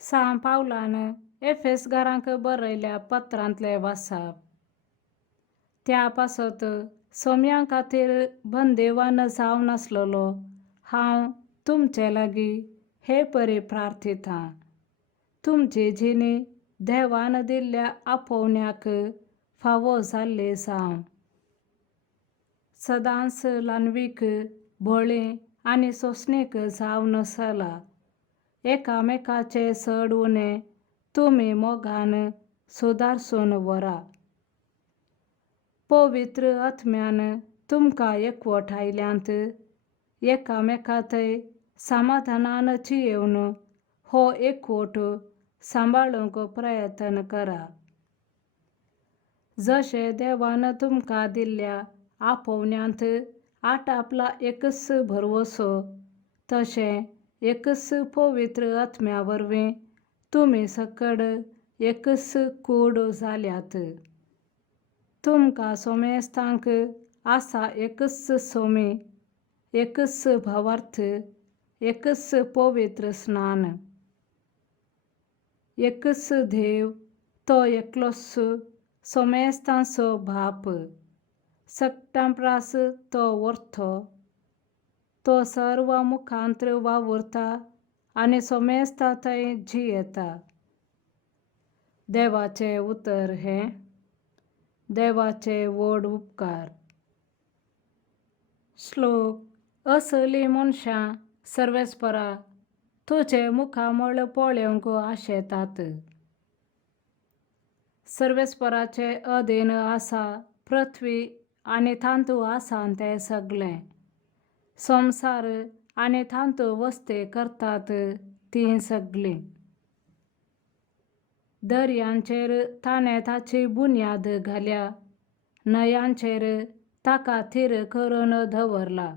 सांव पावलान एफेसकारांक बरयल्या पत्रांतले वाचप. त्या पासत सोम्यां खातीर बंदेवान जावन आसलेलो हांव तुमचे लागीं हे परी प्रार्थितां. तुमची जिणी देवान दिल्ल्या आपोवण्याक फावो जाल्ली जावं. सदांच ल्हानवीक, भोळीं आनी सोंसणीक जावन चला. एकामेकाचे चड उणें तुमी मोगान सुदारसून व्हरा. पवित्र आत्म्यान तुमकां एकवट आयल्यांत एकामेकांतय समाधानान जियेवन हो एकवट सांबाळूंक प्रयत्न करा. जशें देवान तुमकां दिल्ल्या आपोवण्यांत आटापला एकच भरवोसो, तशें एकच पवित्र आत्म्या वरवीं तुमी सकड एकच कूड जाल्यात. तुमकां सोमेस्तांक आसा एकच सोमी, एकच भावार्थ, एकच पवित्र स्नान. एकच देव, तो एकलोच सोमेस्तांचो बाप. सकटां प्रास तो व्हरतो. तो सर्व मुखांत वावुरता आनी सोमेस्तांतय जियेता. देवाचें उतर हें. देवाचे व्हड उपकार. श्लोक. असलीं मनशां सर्वेस्परा तुजे मुखामळ पळोवंक आशेतात. सर्वेस्पराचे अधीन आसा पृथ्वी आनी तांतू आसां तें सगळें. संवसार आनी तांतू वस्ती करतात तीं सगळीं. दर्यांचेर ताणें ताची बुन्याद घाल्या, न्हंयांचेर ताका थीर करून दवरला.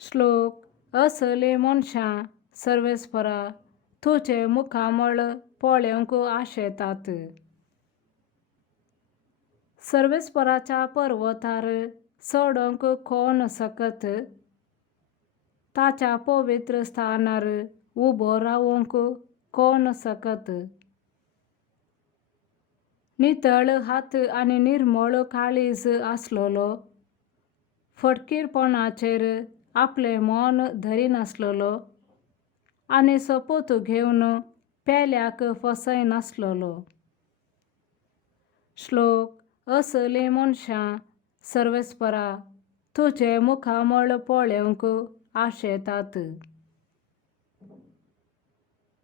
श्लोक. असलीं मनशां सर्वेस्परा तुजे मुखामळ पळोवंक आशेतात. सर्वेस्पराच्या पर्वतार चडोंक कोण सकत? ताच्या पवित्र स्थानार उबो रावूंक कोण सकत? नितळ हात आनी निर्मळ काळीज आसलोलो, फटकीरपणाचेर आपलें मन धरिनासलोलो आनी सोपूत घेवन पेल्याक फसयनासलोलो. श्लोक. असलीं मनशां सर्वेस्परा तुजे मुखामळ पळोवंक आशेतात.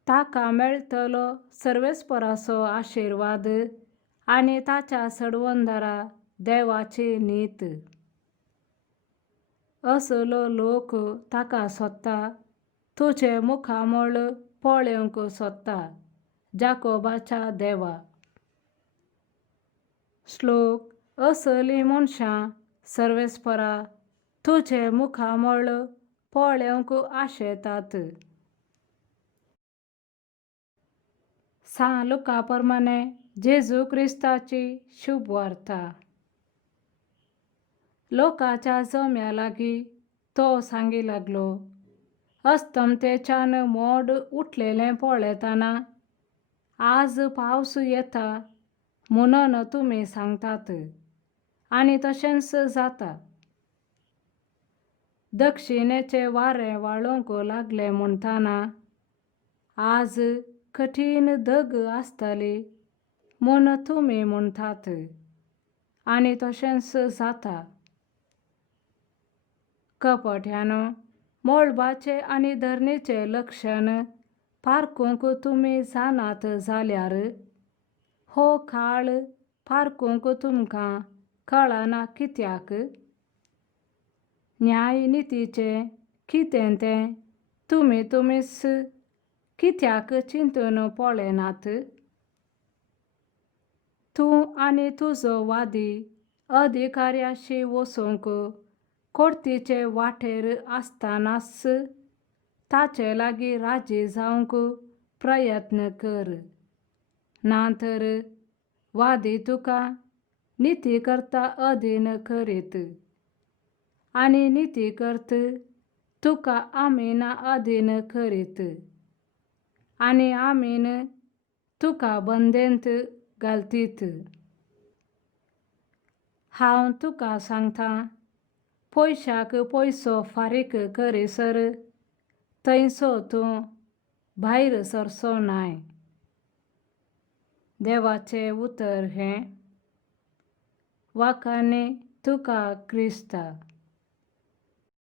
ताका मेळटलो सर्वेस्पराचो आशिर्वाद आनी ताच्या सडवंदारा देवाची नीत. असलो लोक ताका सोदता, तुजे मुखामळ पळोवंक सोदता, जाकोबाच्या देवा. श्लोक. असलीं मनशां सर्वेस्परा तुजे मुखामळ पळोवंक आशेतात. सांव लुका प्रमाणे जेजू क्रिस्ताची शुभ वार्ता. लोकाच्या जम्या लागीं तो सांगी लागलो. अस्तमतेच्यान मोड उठलेलें पळयतना आज पावस येता म्हणून तुमी सांगतात, आनी तशेंच जाता. दक्षिणेचें वारें व्हाळूंक लागलें म्हणटना आज कठीण दग आसतली म्हूण तुमी म्हणटात, आनी तशेंच जाता. कपट्यानो, मोळबाचे आनी धरणीचे लक्षण पारखूंक तुमी जाणात जाल्यार हो काळ पारखूंक तुमकां कळना कित्याक? न्याय नितीचें कितें तें तुमी तुमीच कित्याक चिंतून पळयनात? तूं आनी तुजो वादी अधिकाऱ्याशी वचूंक कोर्टीचे वाटेर आसतनाच ताचे लागीं राजी जावंक प्रयत्न कर. नातर वादी तुका नितीकर्ता अधीन करीत, आनी नितीकर्त तुका आमीना अधीन करीत. आनी आमीन तुका बंदेंत घालतीत. हांव तुका सांगतां, पयशाक पयसो फारीक करीसर थंयसो तूं भायर सरचो न्हाय. देवाचें उतर हें. वाखाणे तुका क्रिस्ता.